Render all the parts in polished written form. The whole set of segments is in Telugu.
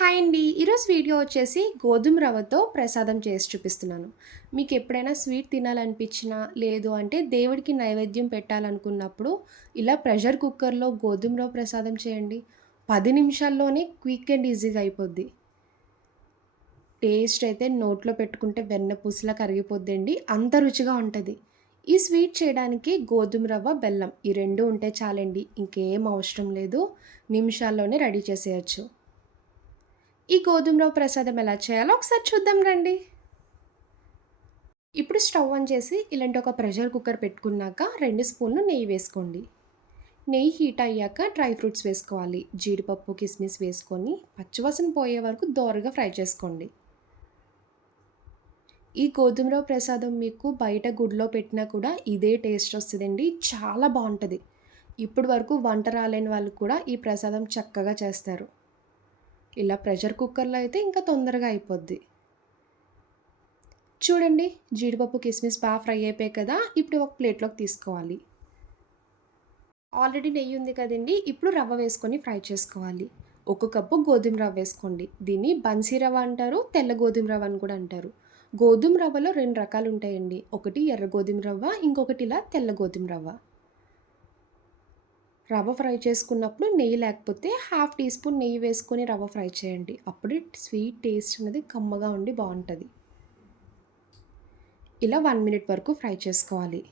హాయ్ అండి. ఈరోజు వీడియో వచ్చేసి గోధుమ రవ్వతో ప్రసాదం చేసి చూపిస్తున్నాను. మీకు ఎప్పుడైనా స్వీట్ తినాలనిపించినా, లేదు అంటే దేవుడికి నైవేద్యం పెట్టాలనుకున్నప్పుడు ఇలా ప్రెషర్ కుక్కర్‌లో గోధుమ రవ్వ ప్రసాదం చేయండి. 10 నిమిషాల్లోనే క్విక్ అండ్ ఈజీగా అయిపోద్ది. టేస్ట్ అయితే నోట్లో పెట్టుకుంటే వెన్న పూసలా కరిగిపోద్దండి. అంత రుచిగా ఉంటది. ఈ స్వీట్ చేయడానికి గోధుమ రవ్వ, బెల్లం ఈ 2 ఉంటే చాలండి. ఇంకేం అవసరం లేదు. నిమిషాల్లోనే రెడీ చేసేయొచ్చు. ఈ గోధుమ రవ్వ ప్రసాదం ఎలా చేయాలో ఒకసారి చూద్దాం రండి. ఇప్పుడు స్టవ్ ఆన్ చేసి ఇలాంటి ఒక ప్రెషర్ కుక్కర్ పెట్టుకున్నాక 2 స్పూన్లు నెయ్యి వేసుకోండి. నెయ్యి హీట్ అయ్యాక డ్రై ఫ్రూట్స్ వేసుకోవాలి. జీడిపప్పు, కిస్మిస్ వేసుకొని పచ్చివాసన పోయే వరకు దోరగా ఫ్రై చేసుకోండి. ఈ గోధుమ రవ్వ ప్రసాదం మీకు బయట గుడిలో పెట్టినా కూడా ఇదే టేస్ట్ వస్తుందండి. చాలా బాగుంటుంది. ఇప్పటి వరకు వంట రాలేని వాళ్ళు కూడా ఈ ప్రసాదం చక్కగా చేస్తారు. ఇలా ప్రెషర్ కుక్కర్లో అయితే ఇంకా తొందరగా అయిపోద్ది. చూడండి, జీడిపప్పు, కిస్మిస్ బాగా ఫ్రై అయిపోయాయి కదా! ఇప్పుడు ఒక ప్లేట్‌లోకి తీసుకోవాలి. ఆల్రెడీ నెయ్యి ఉంది కదండీ! ఇప్పుడు రవ్వ వేసుకొని ఫ్రై చేసుకోవాలి. ఒక కప్పు గోధుమ రవ్వ వేసుకోండి. దీన్ని బన్సీ రవ్వ అంటారు, తెల్ల గోధుమ రవ్వ అని కూడా అంటారు. గోధుమ రవ్వలో 2 రకాలు ఉంటాయండి. ఒకటి ఎర్ర గోధుమ రవ్వ, ఇంకొకటి ఇలా తెల్ల గోధుమ రవ్వ. రవ్వ ఫ్రై చేసుకున్నప్పుడు నెయ్యి లేకపోతే హాఫ్ టీ స్పూన్ నెయ్యి వేసుకొని రవ్వ ఫ్రై చేయండి. అప్పుడే స్వీట్ టేస్ట్ అనేది కమ్మగా ఉండి బావుంటది. ఇలా 1 మినిట్ వరకు ఫ్రై చేసుకోవాలి.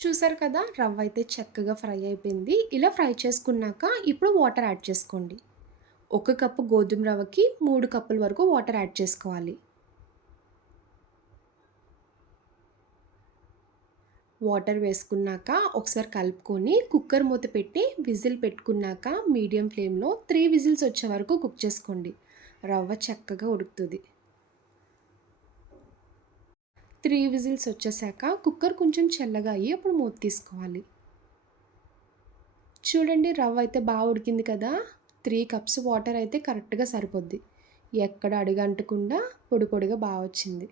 చూసారు కదా, రవ్వ అయితే చక్కగా ఫ్రై అయిపోయింది. ఇలా ఫ్రై చేసుకున్నాక ఇప్పుడు వాటర్ యాడ్ చేసుకోండి. ఒక కప్పు గోధుమ రవ్వకి 3 కప్పుల వరకు వాటర్ యాడ్ చేసుకోవాలి. వాటర్ వేసుకున్నాక ఒకసారి కలుపుకొని కుక్కర్ మూత పెట్టి విజిల్ పెట్టుకున్నాక మీడియం ఫ్లేమ్‌లో 3 విజిల్స్ వచ్చే వరకు కుక్ చేసుకోండి. రవ్వ చక్కగా ఉడుకుతుంది. 3 విజిల్స్ వచ్చేసాక కుక్కర్ కొంచెం చల్లగా అయ్యి అప్పుడు మూత తీసుకోవాలి. చూడండి, రవ్వ అయితే బాగా ఉడికింది కదా! 3 కప్స్ వాటర్ అయితే కరెక్ట్‌గా సరిపోద్ది. ఎక్కడ అడుగంటకుండా పొడి పొడిగా బాగా వచ్చింది.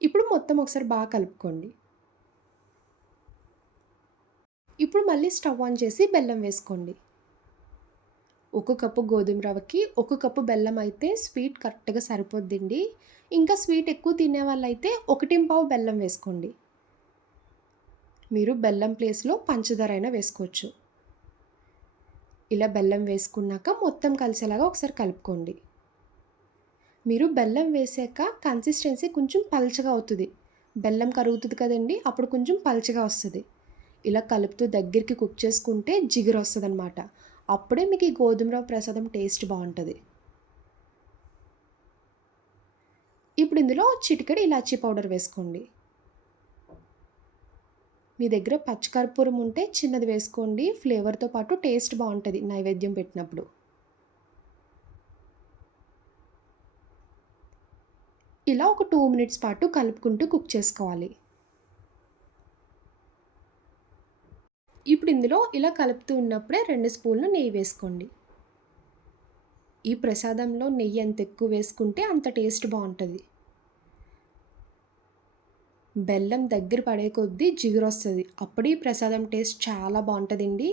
ఇప్పుడు మొత్తం ఒకసారి బాగా కలుపుకోండి. ఇప్పుడు మళ్ళీ స్టవ్ ఆన్ చేసి బెల్లం వేసుకోండి. ఒక కప్పు గోధుమ రవ్వకి ఒక కప్పు బెల్లం అయితే స్వీట్ కరెక్ట్‌గా సరిపోద్దండి. ఇంకా స్వీట్ ఎక్కువ తినేవాళ్ళైతే 1 బెల్లం వేసుకోండి. మీరు బెల్లం ప్లేస్‌లో పంచదార అయినా వేసుకోవచ్చు. ఇలా బెల్లం వేసుకున్నాక మొత్తం కలిసేలాగా ఒకసారి కలుపుకోండి. మీరు బెల్లం వేసాక కన్సిస్టెన్సీ కొంచెం పల్చగా అవుతుంది. బెల్లం కరుగుతుంది కదండీ! అప్పుడు కొంచెం పల్చగా వస్తది. ఇలా కలుపుతూ దగ్గరికి కుక్ చేసుకుంటే జిగురొస్తదనమాట. అప్పుడే మీకు ఈ గోధుమ రవ్వ ప్రసాదం టేస్ట్ బావుంటది. ఇప్పుడు ఇందులో చిటికెడు ఇలాచీ పౌడర్ వేసుకోండి. మీ దగ్గర పచ్చికర్పూరం ఉంటే చిన్నది వేసుకోండి. ఫ్లేవర్‌తో పాటు టేస్ట్ బావుంటది నైవేద్యం పెట్టినప్పుడు. ఇలా ఒక 2 మినిట్స్ పాటు కలుపుకుంటూ కుక్ చేసుకోవాలి. ఇప్పుడు ఇందులో ఇలా కలుపుతూ ఉన్నప్పుడే 2 స్పూన్లు నెయ్యి వేసుకోండి. ఈ ప్రసాదంలో నెయ్యి ఎంత ఎక్కువ వేసుకుంటే అంత టేస్ట్ బావుంటది. బెల్లం దగ్గర పడే కొద్దీ జిగురొస్తది. అప్పుడు ఈ ప్రసాదం టేస్ట్ చాలా బావుంటదండి.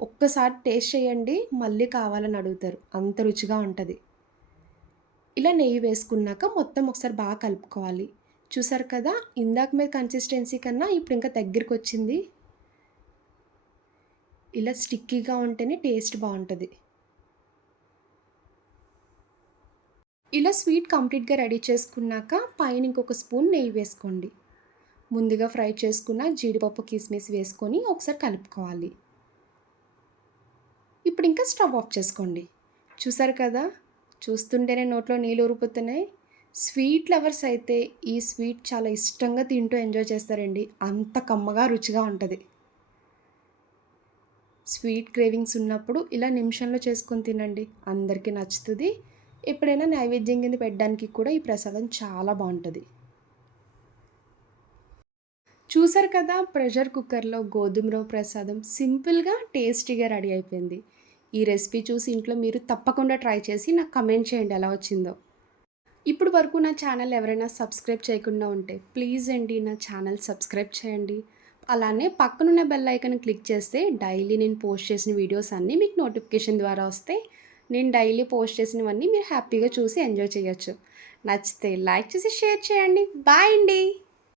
ఒక్కసారి టేస్ట్ చేయండి, మళ్ళీ కావాలని అడుగుతారు. అంత రుచిగా ఉంటది. ఇలా నెయ్యి వేసుకున్నాక మొత్తం ఒకసారి బాగా కలుపుకోవాలి. చూసారు కదా! ఇందాక మీద కన్సిస్టెన్సీ కన్నా ఇప్పుడు ఇంకా దగ్గరికొచ్చింది. ఇలా స్టిక్కీగా ఉంటేనే టేస్ట్ బావుంటది. ఇలా స్వీట్ కంప్లీట్‌గా రెడీ చేసుకున్నాక పైన ఇంకొక స్పూన్ నెయ్యి వేసుకోండి. ముందుగా ఫ్రై చేసుకున్న జీడిపప్పు, కిస్మిస్ వేసుకొని ఒకసారి కలుపుకోవాలి. ఇప్పుడు ఇంకా స్టవ్ ఆఫ్ చేసుకోండి. చూసారు కదా! చూస్తుంటేనే నోట్లో నీళ్ళు ఊరిపోతున్నాయి. స్వీట్ లవర్స్ అయితే ఈ స్వీట్ చాలా ఇష్టంగా తింటూ ఎంజాయ్ చేస్తారండి. అంత కమ్మగా, రుచిగా ఉంటది. స్వీట్ క్రేవింగ్స్ ఉన్నప్పుడు ఇలా నిమిషంలో చేసుకొని తినండి. అందరికీ నచ్చుతది. ఎప్పుడైనా నైవేద్యం కింద పెట్టడానికి కూడా ఈ ప్రసాదం చాలా బావుంటది. చూసారు కదా, ప్రెషర్ కుక్కర్‌లో గోధుమ రవ్వ ప్రసాదం సింపుల్‌గా, టేస్టీగా రెడీ అయిపోయింది. ఈ రెసిపీ చూసి ఇంట్లో మీరు తప్పకుండా ట్రై చేసి నాకు కమెంట్ చేయండి ఎలా వచ్చిందో. ఇప్పుడు వరకు నా ఛానల్ ఎవరైనా సబ్స్క్రైబ్ చేయకుండా ఉంటే ప్లీజ్ అండి నా ఛానల్ సబ్స్క్రైబ్ చేయండి. అలానే పక్కనున్న బెల్ ఐకాన్ క్లిక్ చేస్తే డైలీ నేను పోస్ట్ చేసిన వీడియోస్ అన్నీ మీకు నోటిఫికేషన్ ద్వారా వస్తాయి. నేను డైలీ పోస్ట్ చేసినవన్నీ మీరు హ్యాపీగా చూసి ఎంజాయ్ చేయొచ్చు. నచ్చితే లైక్ చేసి షేర్ చేయండి. బాయ్ అండి.